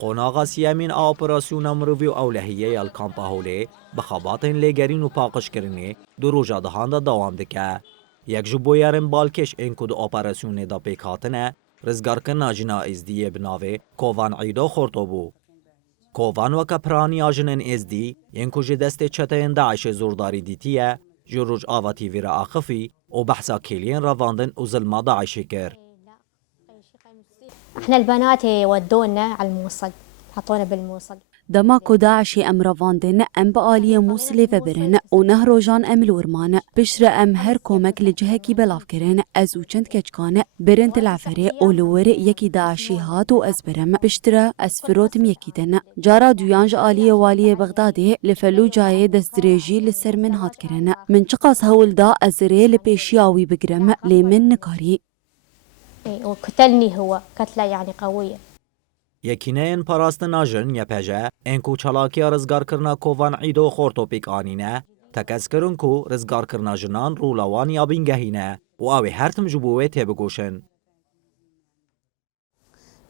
قۆناغا سیەمین ئا ئۆپەراسیۆنا مرۆڤی و ئەولەهیەیە کامپا هەولێ بەخەباتên lêgerîn û paqijkirinê du roja dihan de dewam dike. Yek ji boyarên balkêş ên ku di operasyonê de pêk hatine, rizgarkirina jina Êzdiyê bi navê Kovan Îdo Xorto bû. Kovan weke piraniya jinên Êzdî yên ku ji destê çeteyên Daişê zordarî dîtiye, ji Rojava TV re axivî û behsa kêliyên revandin û zilma Daişê kir. احنا البنات ودونا على الموصل، حطونا بالموصل. دما کو داعشی ام رواندن ام با آلی موصلی و برن و نهروجان ام لورمان بشر ام هر کومک لجهه کی بلاف کرن از او چند کچکانه برن تلعفره و لور یکی داعشی هات و از برم بشتره از فروتم یکی دن جارا دویانج آلی والی بغدادی لفلو جای دستریجی لسر من هات کرن من چقاس هول دا از ری لپیشیاوی بگرم لیمن نکاری وقتلني هو قتله يعني قوية. Yekîneyên parastina jin yepeje ên ku çalakiya rizgarkirina Kovan Îdo Xorto pêk anîne, tekezkirin ku rizgarkirina jinan rûlawaniya bîngehîne û ew ê her tim ji bo wê têbigoşin.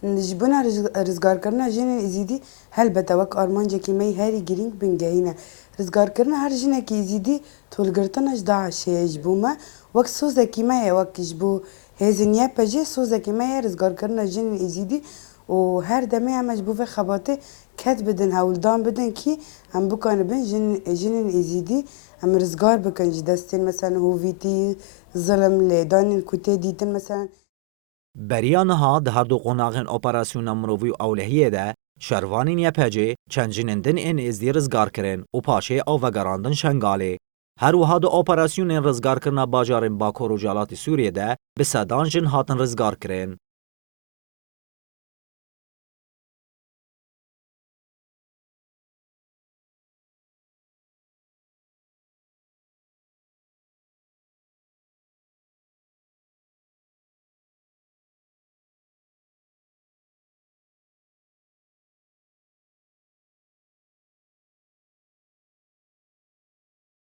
Ji bina rizgarkirina jinên êzîdî helbete wek armancekî me herî girîng bingehîne. Rizgarkirina her jinekî êzîdî tolgirtina ji Daişê ye ji bo me wek sozekî me ye wek ji bo hêzên YPG sozekî me ye rizgarkirina jinên êzîdî û her demê em ji bo vê xebatê ket bidin hewldan bidin kî em bikanibin jinên êzîdî em rizgar bikin ji destên mesela hovîtî, zilim, lêdanên ku tê dîtin mesela. Beriya niha di her du qonaxên operasyona mirovî û ewlehiyê de şervanên YPG çend jinên din ên Êzdî rizgar kirin û paşê ew vegerandin Şengalê. Her wiha di operasyonên rizgarkirina bajarên Bakur û Calatê Sûriyê de bi sedan jin hatin rizgar kirin.